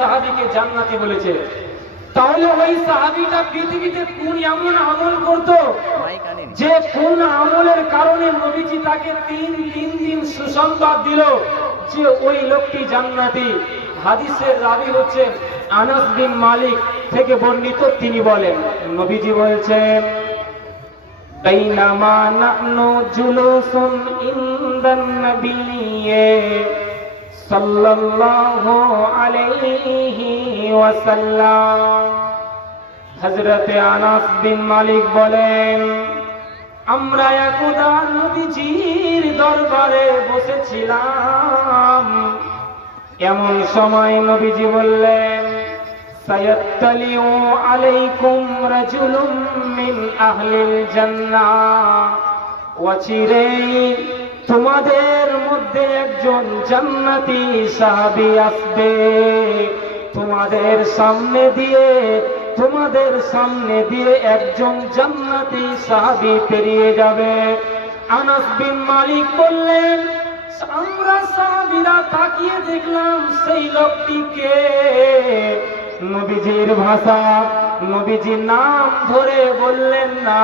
সাহাবিকে জান্নাতি বলেছে তাহলে ওই সাহাবিটা পৃথিবীতে কোন এমন আমল করতো মাইক আনেন যে কোন আমলের কারণে নবীজি তাকে তিন তিন দিন সুসংবাদ দিল যে ওই লোকটি জান্নাতি হাদিসের রাবি হচ্ছে আনাস বিন মালিক থেকে বর্ণিত তিনি বলেন নবীজি বলছেন بينما نحن جلوس عند النبي সাল্লাল্লাহু আলাইহি ওয়াসাল্লাম। হযরতে আনাস বিন মালিক বলেন, আমরা একদা নবীজির দরবারে বসেছিলাম। এমন সময় নবীজি বললেন, সায়াত্তালিউ আলাইকুম রাজুলুম মিন আহলিল জান্নাহ। ওয়াচিরেই তোমাদের মধ্যে একজন জান্নাতি সাহাবী আসবে। তোমাদের সামনে দিয়ে, তোমাদের সামনে দিয়ে একজন জান্নাতি সাহাবী পেরিয়ে যাবে। আনাস বিন মালিক বললেন, আমরা সাহাবীরা তাকিয়ে দেখলাম সেই লোকটিকে নবীজির ভাষা। নবীজির নাম ধরে বললেন না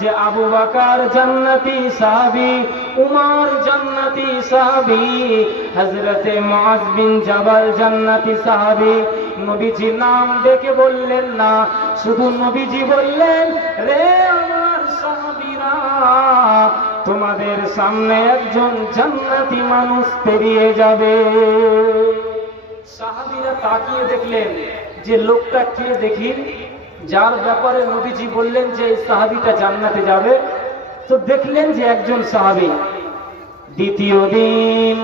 যে আবু বাকার জান্নাতি সাহাবি, উমার জান্নাতি সাহাবি হজরতে মুআজ বিন জাবাল জান্নাতি সাহাবি। নবীজি নাম ডেকে বললেন না, শুধু নবীজি বললেন, রে আমার সাহাবীরা, তোমাদের সামনে একজন জান্নাতি মানুষ পেরিয়ে যাবে। সাহাবীরা তাকিয়ে দেখলেন যে লোকটা কে দেখি, যার ব্যাপারে নবীজি বললেন যে এই সাহাবিটা জান্নাতে যাবে, তো দেখলেন যে একজন সাহাবী। দ্বিতীয় দিন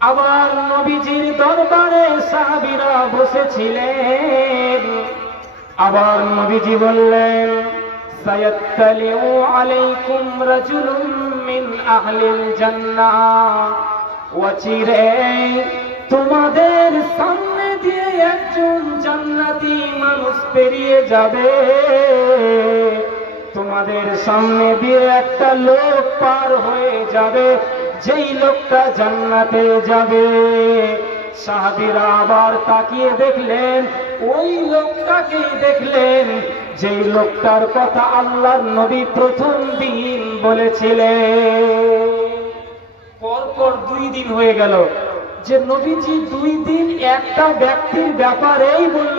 আবার নবীজির দরবারে সাহাবীরা বসেছিলেন। আবার নবীজি বললেন, সায়াত্তালিউ আলাইকুম রাজুলুম মিন আহলিল জান্নাহ। ওয়াচিরে, তোমাদের সামনে দিয়ে একজন জান্নাতি মানুষ পেরিয়ে যাবে। তোমাদের সামনে দিয়ে একটা লোক পার হয়ে যাবে। যেই লোকটা জান্নাতে যাবে। সাহাবীরা আবার তাকিয়ে দেখলেন, ওই লোকটাকেই দেখলেন। যেই লোকটার কথা আল্লাহর নবী প্রথম দিন বলেছিলেন। পরপর দুই দিন হয়ে গেল। যে নবীজি দুই দিন একটা ব্যক্তির ব্যাপারেই বলল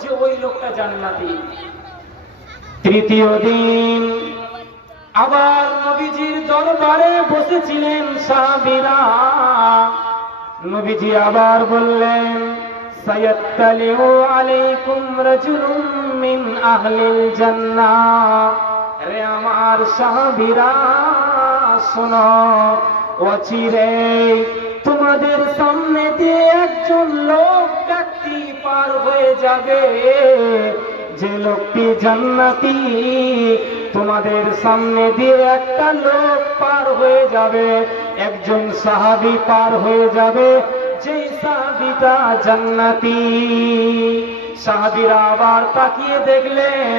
যে ওই লোকটা জান্নাতি। তৃতীয় দিন আবার নবীজির দরবারে বসেছিলেন সাহাবীরা। নবীজি আবার বললেন, সায়াত্তালিউ আলাইকুম রাজুলুম মিন আহলিল জান্নাহ রে আমার সাহাবীরা, শোনো অচিরে তোমাদের সামনে দিয়ে একজন লোক ব্যক্তি পার হয়ে যাবে, যে লোকটি জান্নাতি, তোমাদের সামনে দিয়ে একটা লোক পার হয়ে যাবে, একজন সাহাবী পার হয়ে যাবে, যেই সাহাবিটা জান্নাতি। সাহাবীরা আবার তাকিয়ে দেখলেন,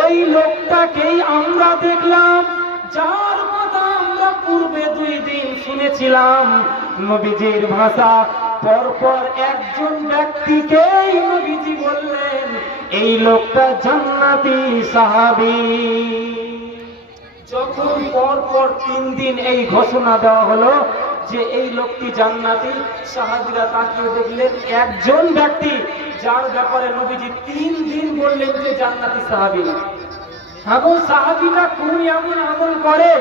ওই লোকটাকেই আমরা দেখলাম, যার কথা আমরা পূর্বে দুই দিন শুনেছিলাম নবীজির ভাষা। পরপর একজন ব্যক্তিকেই নবীজি বললেন, এই লোকটা জান্নাতি সাহাবী। যখন পর পর তিন দিন এই ঘোষণা দেওয়া হলো যে এই লোকটি জান্নাতি, সাহাবিরা তাকিয়ে দেখলেন একজন ব্যক্তি, যার ব্যাপারে নবীজি তিন দিন বললেন যে জান্নাতি সাহাবি। এবং সাহাবিরা কোন এমন আমল করে।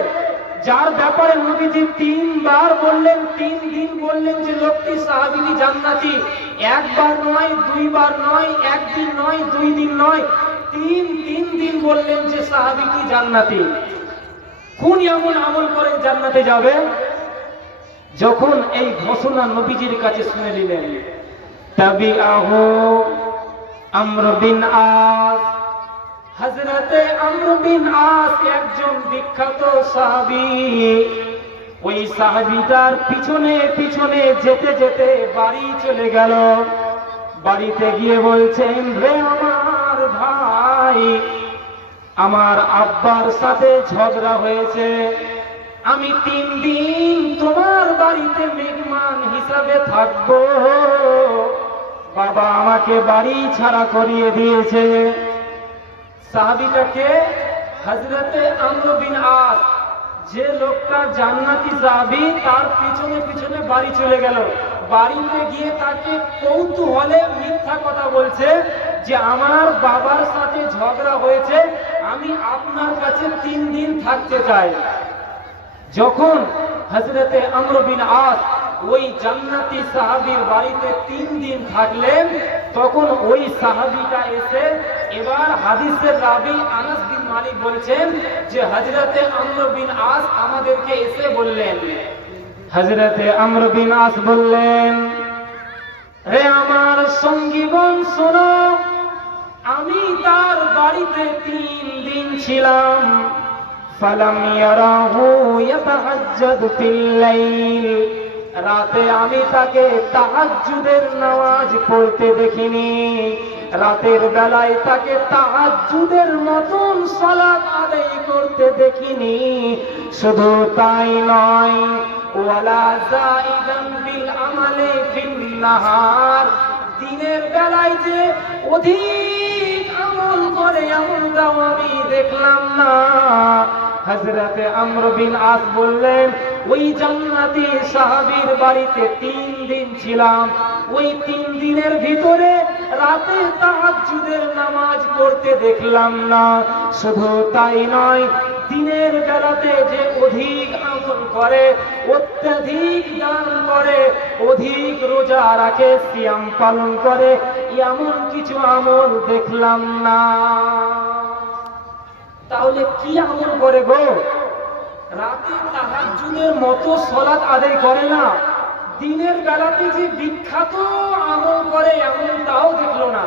যার ব্যাপারে নবীজি তিনবার বললেন, তিন দিন বললেন যে, লোকটি সাহাবিনী জান্নাতি। একবার নয়, দুইবার নয়, একদিন নয়, দুই দিন নয়। তিন তিন দিন বললেন যে, সাহাবিটি জান্নাতি। কোন এমন আমল করে জান্নাতে যাবে? যখন এই ঘোষণা নবীজির কাছে শুনে নিলেন তবে আহ আমর বিন আস। হজরতে আমর বিন আস একজন বিখ্যাত সাহাবী। ওই সাহাবিটার পিছনে পিছনে যেতে যেতে বাড়ি চলে গেল। বাড়িতে গিয়ে বলছেন, রে আমার ভাই, আমার আব্বার সাথে ঝগড়া হয়েছে। আমি তিন দিন তোমার বাড়িতে মেহমান হিসাবে থাকব। বাবা আমাকে বাড়ি ছাড়া করিয়ে দিয়েছে। সাহাবিটাকে হজরতে আমর বিন আস, যে লোকটা জান্নাতি সাহাবি, তার পিছনে পিছনে বাড়ি চলে গেল। বাড়িতে গিয়ে তাকে কৌতূহলে মিথ্যা কথা বলছে যে, আমার বাবার সাথে ঝগড়া হয়েছে, আমি আপনার কাছে তিন দিন থাকতে চাই। যখন হজরতে আমর বিন আস ওই জান্নাতি সাহাবীর বাড়িতে তিন দিন থাকলেন, তখন ওই সাহাবিটা এসে এবার হাদিসের রাবি আনাস বিন মালিক বলছেন যে হজরতে আমর বিন আস আমাদেরকে এসে বললেন হজরতে আমর বিন আস বললেন, হে আমার সঙ্গীগণ, শোনো, আমি তার বাড়িতে তিন দিন ছিলাম। ফালাম ইয়ারাহু ইয়াতাহাজ্জাদু ফিল রাতে আমি তাকে তাহাজ্জুদের নামাজ পড়তে দেখিনি। রাতের বেলায় তাকে তাহাজ্জুদের মতন সালাত আদায় করতে দেখিনি। শুধু তাই নয়, ওয়ালা জাইদান বিল আমালে ফিল নাহার দিনের বেলায় যে অধিক আমল করে এমনটাও আমি দেখলাম না। হজরতে আমর বিন আস বললেন, ওই জান্নাতি সাহাবীর বাড়িতে তিন দিন ছিলাম। ওই তিন দিনের ভিতরে রাতে তাহাজ্জুদের নামাজ পড়তে দেখলাম না। শুধু তাই নয়, দিনের বেলাতে যে অধিক আমল করে, অত্যাধিক দান করে, অধিক রোজা রাখে, সিয়াম পালন করে, এমন কিছু আমল দেখলাম না। তাহলে কি আমল করে গো? রাতে তাহাজ্জুদের মতো সলাৎ আদায় করে না? দিনের বেলাতে যে বিখ্যাত আমল করে এমন তাও দেখল না।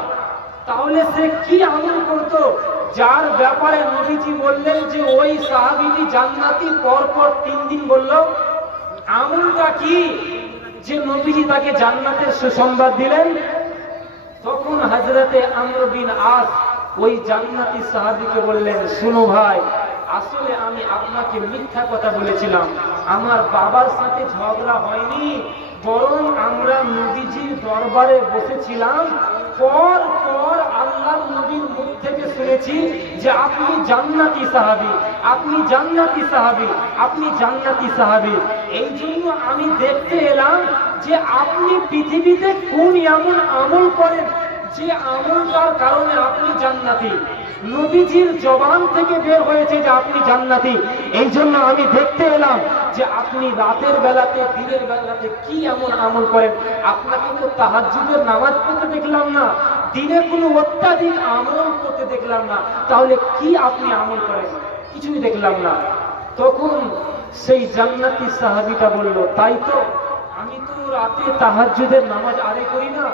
তাহলে সে কি আমল করতো? যার ব্যাপারে নবীজি বললেন যে, ওই সাহাবিটি জান্নাতি পর পর তিন দিন বলল, আমলটা কি? যে নবীজি তাকে জান্নাতের সুসংবাদ দিলেন। তখন হজরতে আমর বিন আস ওই জান্নাতি সাহাবিকে বললেন, শুনো ভাই আসলে আমি আপনাকে মিথ্যা কথা বলেছিলাম। আমার বাবার সাথে ঝগড়া হয়নি, বরং আমরা নবীজির দরবারে বসেছিলাম। পর পর আল্লাহ নবীর মুখ থেকে শুনেছি যে আপনি জান্নাতি সাহাবি, আপনি জান্নাতি সাহাবি, আপনি জান্নাতি সাহাবি। এই জন্য আমি দেখতে এলাম যে আপনি পৃথিবীতে কোন এমন আমল করেন যে আমলটার কারণে আপনি জান্নাতি। নবীজির জবান থেকে বের হয়েছে যে আপনি জান্নাতি। এই জন্য আমি দেখতে এলাম যে আপনি রাতের বেলাতে, দিনের বেলাতে কি এমন আমল করেন? আপনাকে তো তাহাজ্জুদের নামাজ পড়তে দেখলাম না, দিনে কোনো অত্যাধিক আমল করতে দেখলাম না। তাহলে কি আপনি আমল করেন? কিছুই দেখলাম না। তখন সেই জান্নাতি সাহাবিটা বলল, তাই তো, আমি তো রাতে তাহাজ্জুদের নামাজ আদায় করি না,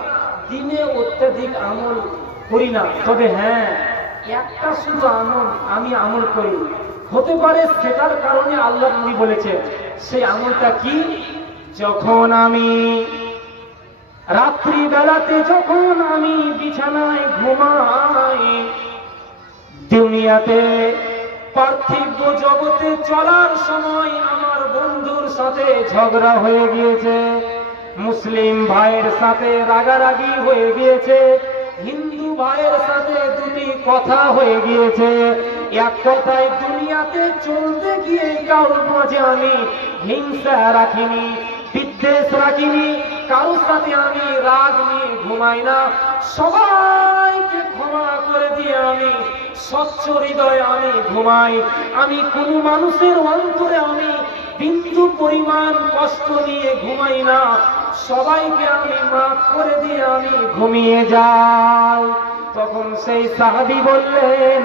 দিনে অত্যাধিক আমল করি না। তবে হ্যাঁ একটা শুধু আমল আমি আমল করি। হতে পারে সেটার কারণে আল্লাহ নবী বলেছে সেই আমলটা কি? যখন আমি রাত্রি বেলাতে যখন আমি বিছানায় ঘুমাই, দুনিয়াতে পার্থিব জগতে চলার সময় আমার বন্ধুর সাথে ঝগড়া হয়ে গিয়েছে, মুসলিম ভাইয়ের সাথে রাগারাগি হয়ে গিয়েছে, হিন্দু ভাইয়ের সাথে দুটি কথা হয়ে গিয়েছে। এক কথায় দুনিয়াতে চলতে গিয়ে কারোর মাঝে আমি হিংসা রাখিনি, বিদ্বেষ রাখিনি, কারোর সাথে আমি রাগ নিয়ে ঘুমাই না। সবাইকে ক্ষমা করে দিয়ে আমি স্বচ্ছ হৃদয়ে আমি ঘুমাই। আমি কোনো মানুষের অন্তরে আমি বিন্দু পরিমাণ কষ্ট নিয়ে ঘুমাই না। সবাইকে আমি মাফ করে দিয়ে আমি ঘুমিয়ে যাই। তখন সেই সাহাবি বললেন,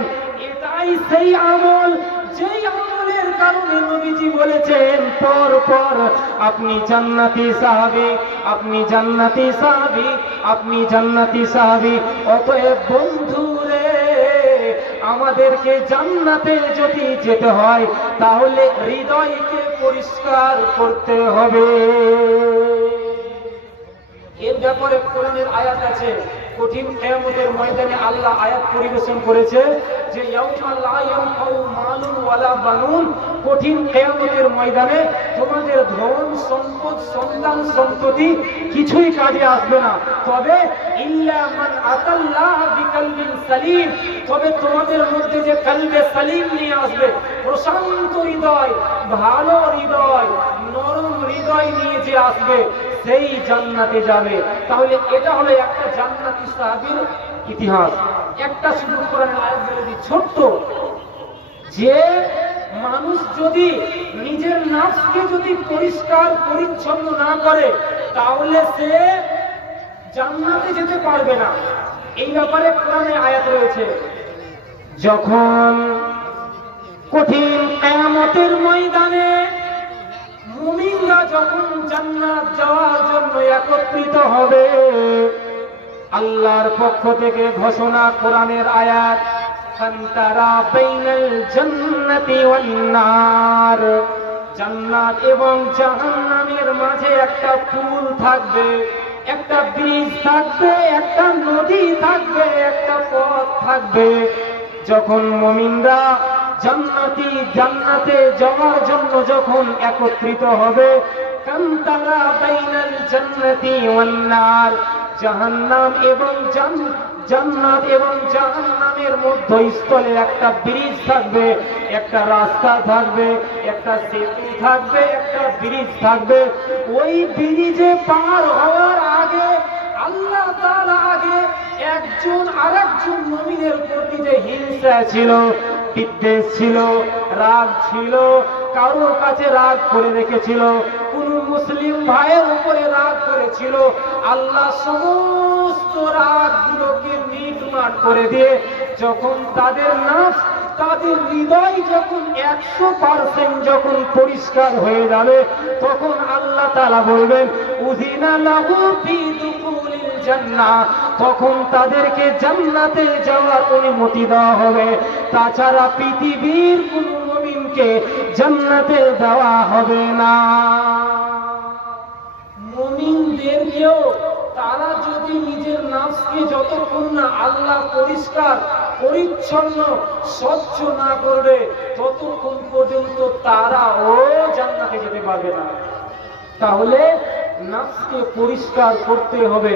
এটাই সেই আমল, যেই আমলের কারণে নবীজি বলেছেন পর পর আপনি জান্নাতি সাহাবি, আপনি জান্নাতি সাহাবি, আপনি জান্নাতি সাহাবি। অতএব বন্ধুরে, আমাদেরকে জান্নাতে যদি যেতে হয়, তাহলে হৃদয়কে পরিষ্কার করতে হবে। এর ব্যাপারে কোরআনের আয়াত আছে। কঠিন কেয়ামতের ময়দানে আল্লাহ আয়াত পরিবেশন করেছে যে বানুন। কঠিন কেয়ামতের ময়দানে তোমাদের ধন, সম্পদ, সন্তান সন্ততি কিছুই কাজে আসবে না। তবে সালিম। তবে তোমাদের মধ্যে যে কালবে সালিম নিয়ে আসবে, প্রশান্ত হৃদয়, ভালো হৃদয়, নরম হৃদয় নিয়ে যে আসবে সেই জান্নাতে যাবে। তাহলে এটা হলো একটা জান্নাতি সাহাবীর ইতিহাস। একটা শুধু কোরআনের আয়াত বলে দিই, ছোট্ট। যে মানুষ যদি নিজের নাফসকে যদি পরিষ্কার, পরিচ্ছন্ন না করে, তাহলে সে জান্নাতে যেতে পারবে না। এই ব্যাপারে কোরআনে আয়াত রয়েছে। যখন কঠিন কিয়ামতের ময়দানে মুমিনরা যখন জান্নাত যাওয়ার জন্য একত্রিত হবে, আল্লাহর পক্ষ থেকে ঘোষণা কোরআনের আয়াত এবং মাঝে একটা পুল থাকবে, একটা ব্রিজ থাকবে, একটা নদী থাকবে, একটা পথ থাকবে। যখন মমিনরা জান্নাতি জান্নাতে যাওয়ার জন্য যখন একত্রিত হবে কান্তারা বাইনাল জান্নাতি ওয়ান নার জাহান্নাম এবং জান- জান্নাত এবং জাহান্নামের মধ্যস্থলে একটা ব্রিজ থাকবে, একটা রাস্তা থাকবে, একটা সেতু থাকবে, একটা ব্রিজ থাকবে। ওই ব্রিজে পার হওয়ার আগে, আল্লাহ তাআলা আগে একজন আরেকজন মুমিনের প্রতি যে হিংসা ছিল। বিদ্বেষ ছিল, রাগ ছিল, কারোর কাছে রাগ করে রেখেছিল, কোন মুসলিম ভাইয়ের উপরে রাগ করেছিল। আল্লাহ সমস্ত রাগগুলোকে মিটমাট করে দিয়ে যখন তাদের নাচ তাদের হৃদয় যখন একশো পার্সেন্ট যখন পরিষ্কার হয়ে যাবে, তখন আল্লাহ তালা বলবেন উদিনা লাহু ফি জান্নাহ। তখন তাদেরকে জান্নাতে যাওয়ার অনুমতি দেওয়া হবে। তাছাড়া পৃথিবীর কোন মুমিনকে জান্নাতে দেওয়া হবে না। মুমিনদেরকেও তারা যদি নিজের নাফসকে যতক্ষণ না আল্লাহ পরিষ্কার, পরিচ্ছন্ন, স্বচ্ছ না করবে, ততক্ষণ পর্যন্ত তারাও জান্নাতে যেতে পারবে না। তাহলে নাফসকে পরিষ্কার করতে হবে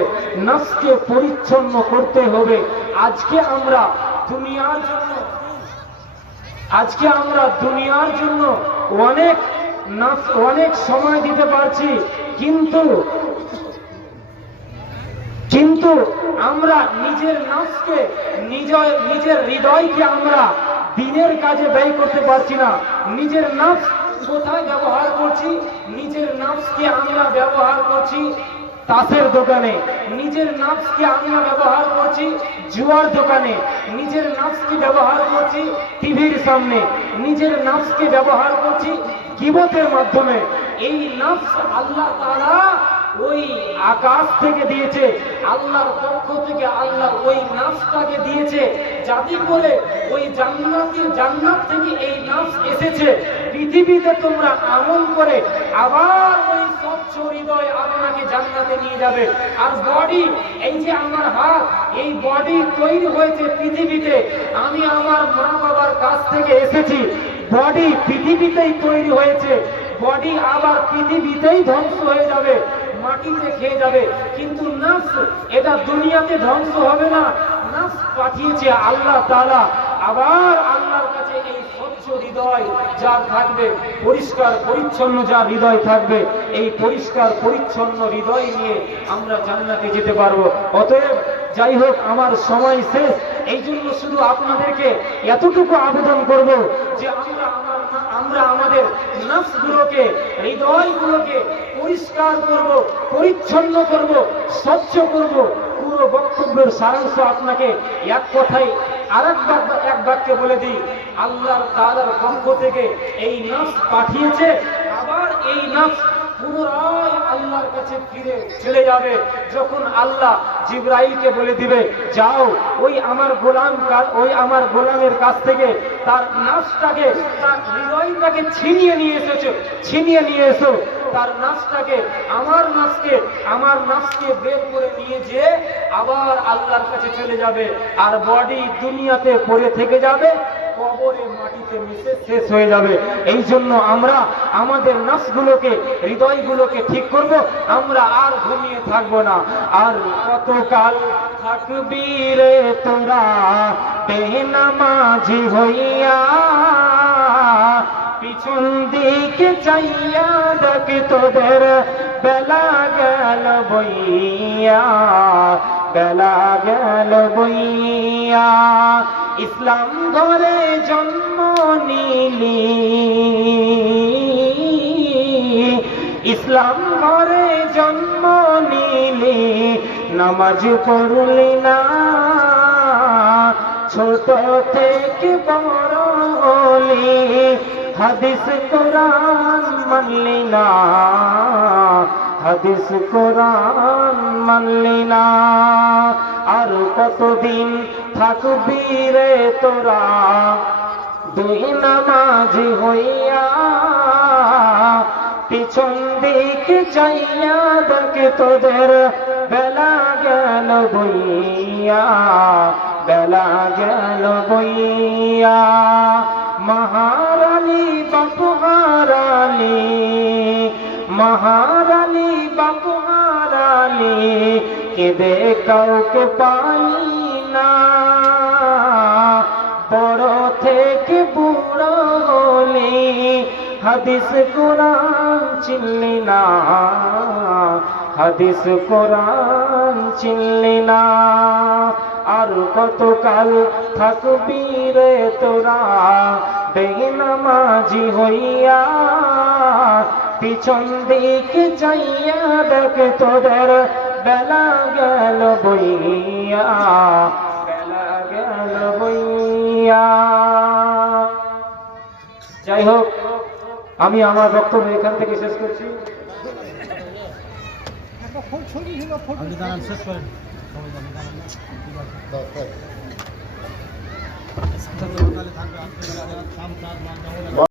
নাফসকে পরিচ্ছন্ন করতে হবে। আজকে আমরা দুনিয়ার জন্য, আজকে আমরা দুনিয়ার জন্য অনেক অনেক সময় দিতে পারছি, কিন্তু কিন্তু আমরা নিজের নাফসকে নিজের নিজের হৃদয়কে আমরা দিনের কাজে ব্যয় করতে পারছি না। নিজের নাফস কোথায় ব্যবহার করছি, নিজের নাফসকে আমরা ব্যবহার করছি তাসের দোকানে, নিজের নাফসকে আমরা ব্যবহার করছি জুয়ার দোকানে, নিজের নাফসকে ব্যবহার করছি টিভির সামনে, নিজের নাফসকে ব্যবহার করছি কিবতের মাধ্যমে। এই নাফস আল্লাহ তাআলা ওই আকাশ থেকে দিয়েছে, আল্লাহর পক্ষ থেকে আল্লাহ ওই নাফসটাকে দিয়েছে, যাতে করে ওই জান্নাতি, জান্নাত থেকে এই নাফস এসেছে। পৃথিবীতে তোমরা আমল করে আবার ওই স্বচ্ছ হৃদয় আপনাকে জান্নাতে নিয়ে যাবে। আর বডি এই যে আমার হাত, এই বডি তৈরি হয়েছে পৃথিবীতে। আমি আমার মা বাবার কাছ থেকে এসেছি। বডি পৃথিবীতেই তৈরি হয়েছে। বডি আবার পৃথিবীতেই ধ্বংস হয়ে যাবে। মাটিতে খেয়ে যাবে। কিন্তু নাফস এটা দুনিয়াতে ধ্বংস হবে না। নাফস পাঠিয়েছে আল্লাহ তাআলা। আবার আল্লাহর কাছে যেতে পারব। অতএব যাই হোক, আমার সময় শেষ। এই জন্য শুধু আপনাদেরকে এতটুকু আবেদন করব যে আমরা আমাদের নফসগুলোকে, হৃদয়গুলোকে পরিষ্কার করব, পরিচ্ছন্ন করব, স্বচ্ছ করব। পুরো বক্তব্যের সারাংশ আপনাকে এক কথায় আর এক বাক্যে বলে দিই আল্লাহর তাআলার পক্ষ থেকে এই নফস পাঠিয়েছে, আবার এই নফস আল্লাহর কাছে ফিরে চলে যাবে। যখন আল্লাহ বলে দিবে, যাও, ওই আমার গোলাম ওই আমার গোলামের কাছ থেকে তার নাফসটাকে, তার হৃদয়টাকে ছিনিয়ে নিয়ে এসেছ, ছিনিয়ে নিয়ে এসো। তার নাচটাকে, আমার নাচকে আমার নাচকে বের করে নিয়ে যে আবার আল্লাহর কাছে চলে যাবে। আর বডি দুনিয়াতে পড়ে থেকে যাবে কবরে মাটিতে মিশে শেষ হয়ে যাবে। এই জন্য আমরা আমাদের হৃদয়গুলোকে ঠিক করব, আমরা আর ঘুমিয়ে থাকব না। আর কতকাল থাকবি রে তোরা, বেনামাজি হইয়া পিছন দিকে চাইয়া দেখ তোদের বেলা গেল বইয়া, বেলা গেল বইয়া। ইসলাম ঘরে জন্ম নিলি। ইসলাম ঘরে জন্ম নিলি, নামাজ পড়লি না। ছোট থেকে বড় হলি হাদিস কোরআন মানলি না। হাদিস কোরআন মানলি না। আর কতদিন থাকবি রে তোরা? দুই নামাজি হইয়া পিছন দিকে চাইয়া দেখ তোদের বেলা গেল বইয়া, বেলা গেল বইয়া। কেঁদে কাউকে পাই না। বড় থেকে বুড়ো হাদিস কোরআন চিনলি না। হাদিস কোরআন চিনলি না। আর কতকাল থাকবি রে তোরা? বেনামাজি হইয়া পিছন দিকে চাইয়া দেখ তোদের বেলা গেল বইয়া, বেলা বইয়া। যাই হোক, আমি আমার বক্তব্য এখান থেকে শেষ করছি। থাকবে